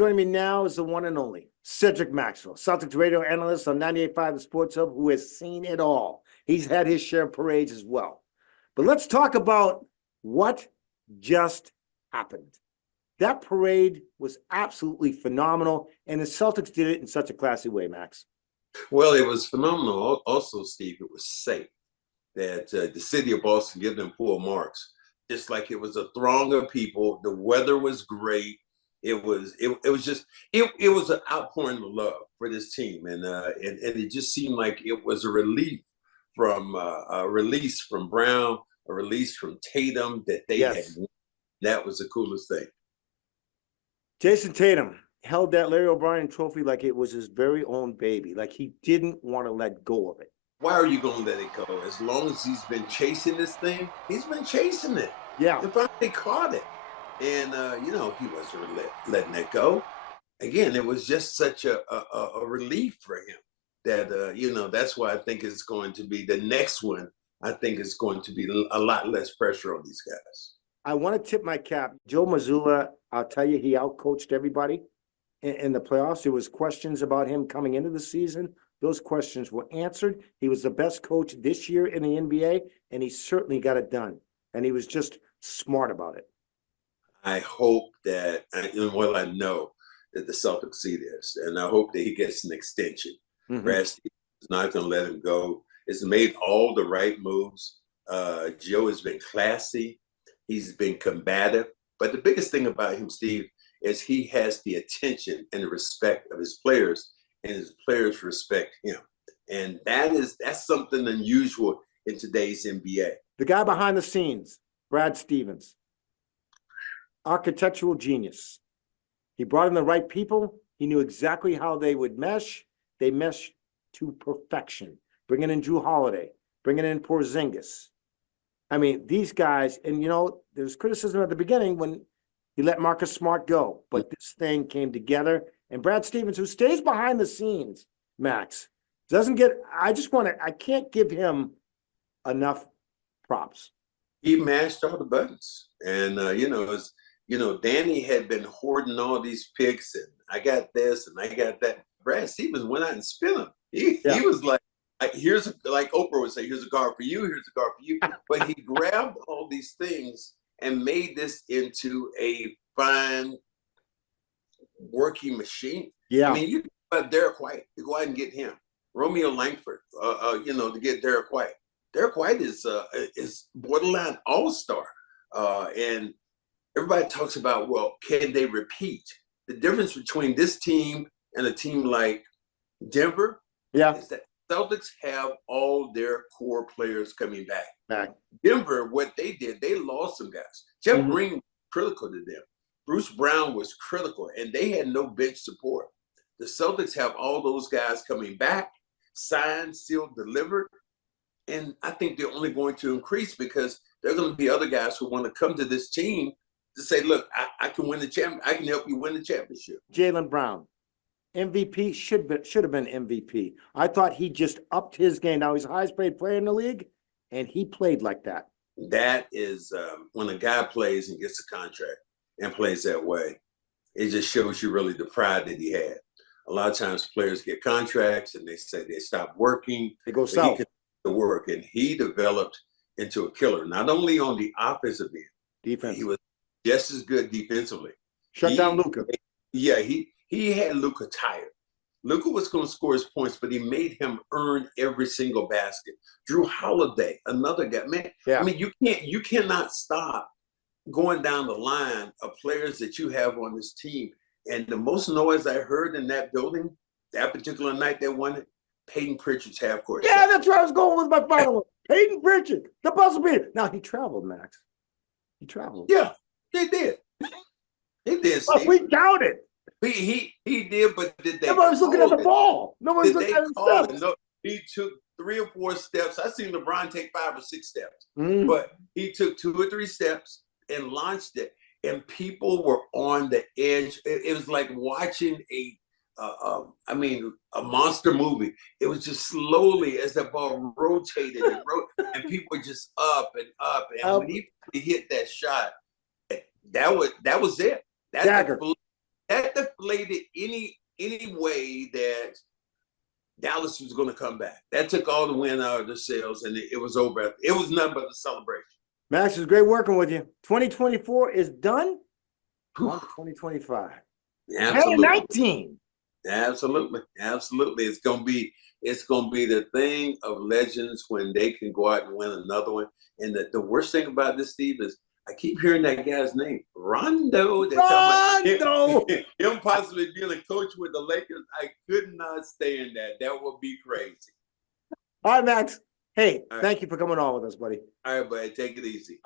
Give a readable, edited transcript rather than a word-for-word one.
Joining me now is the one and only Cedric Maxwell, Celtics radio analyst on 98.5 The Sports Hub, who has seen it all. He's had his share of parades as well. But let's talk about what just happened. That parade was absolutely phenomenal, and the Celtics did it in such a classy way, Max. Well, it was phenomenal. Also, Steve, it was safe that the city of Boston gave them full marks. Just like it was a throng of people. The weather was great. It was an outpouring of love for this team, and it just seemed like it was a relief from a release from Brown, a release from Tatum that they had won. That was the coolest thing. Jayson Tatum held that Larry O'Brien trophy like it was his very own baby, like he didn't want to let go of it. Why are you going to let it go? As long as he's been chasing this thing, he's been chasing it. Yeah. And finally caught it. And, he wasn't letting it go. Again, it was just such a relief for him that, that's why I think it's going to be the next one. I think it's going to be a lot less pressure on these guys. I want to tip my cap. Joe Mazzulla, I'll tell you, he outcoached everybody in the playoffs. There was questions about him coming into the season. Those questions were answered. He was the best coach this year in the NBA, and he certainly got it done. And he was just smart about it. I hope that, I know that the Celtics see this, and I hope that he gets an extension. Brad Stevens is not going to let him go. He's made all the right moves. Joe has been classy. He's been combative. But the biggest thing about him, Steve, is he has the attention and the respect of his players, and his players respect him. And that's something unusual in today's NBA. The guy behind the scenes, Brad Stevens, architectural genius. He brought in the right people. He knew exactly how they would mesh. They meshed to perfection. Bringing in Drew Holiday, bringing in Porzingis. I mean, these guys, and there's criticism at the beginning when he let Marcus Smart go, but this thing came together. And Brad Stevens, who stays behind the scenes, Max, I can't give him enough props. He mashed all the buttons. And, Danny had been hoarding all these picks, and I got this and I got that. Brad Stevens went out and spin them. He was like Oprah would say, here's a guard for you, here's a guard for you. But he grabbed all these things and made this into a fine working machine. Yeah. I mean, you got Derek White to go out and get him. Romeo Langford, to get Derek White. Derek White is borderline all-star. And everybody talks about, well, can they repeat? The difference between this team and a team like Denver is that Celtics have all their core players coming back. Denver, what they did, they lost some guys. Jeff Green was critical to them. Bruce Brown was critical, and they had no bench support. The Celtics have all those guys coming back, signed, sealed, delivered. And I think they're only going to increase because there are going to be other guys who want to come to this team to say, look, I can win the champion. I can help you win the championship. Jaylen Brown, MVP, should have been MVP. I thought he just upped his game. Now he's the highest paid player in the league, and he played like that. That is when a guy plays and gets a contract and plays that way, it just shows you really the pride that he had. A lot of times players get contracts and they say they stop working. They go south. He could work, and he developed into a killer, not only on the offensive end. Defense. He was just as good defensively. Shut down Luka. Yeah, he had Luka tired. Luka was going to score his points, but he made him earn every single basket. Drew Holiday, another guy. Man, I mean, you cannot stop going down the line of players that you have on this team. And the most noise I heard in that building, that particular night they won it, Payton Pritchard's half-court shot. That's where I was going with my final one. Payton Pritchard, the buzzer beater. Now, he traveled, Max. He traveled. Yeah, he did. He did, Steve. We counted. He did, but did they? Nobody was looking at the ball. Nobody was looking at the steps. No, he took 3 or 4 steps. I seen LeBron take 5 or 6 steps, but he took 2 or 3 steps and launched it. And people were on the edge. It was like watching a monster movie. It was just slowly as the ball rotated and people were just up and up. And when he hit that shot, that was it. Dagger. that deflated any way that Dallas was going to come back. That took all the wind out of the sails, and it was over. It was nothing but a celebration. Max, it was great working with you. 2024 is done. On to 2025. Absolutely. 19. Absolutely. It's gonna be the thing of legends when they can go out and win another one. And the worst thing about this, Steve, is I keep hearing that guy's name, Rondo. Rondo! Him possibly being a coach with the Lakers. I could not stand that. That would be crazy. All right, Max. Hey, All right. thank you for coming on with us, buddy. All right, buddy. Take it easy.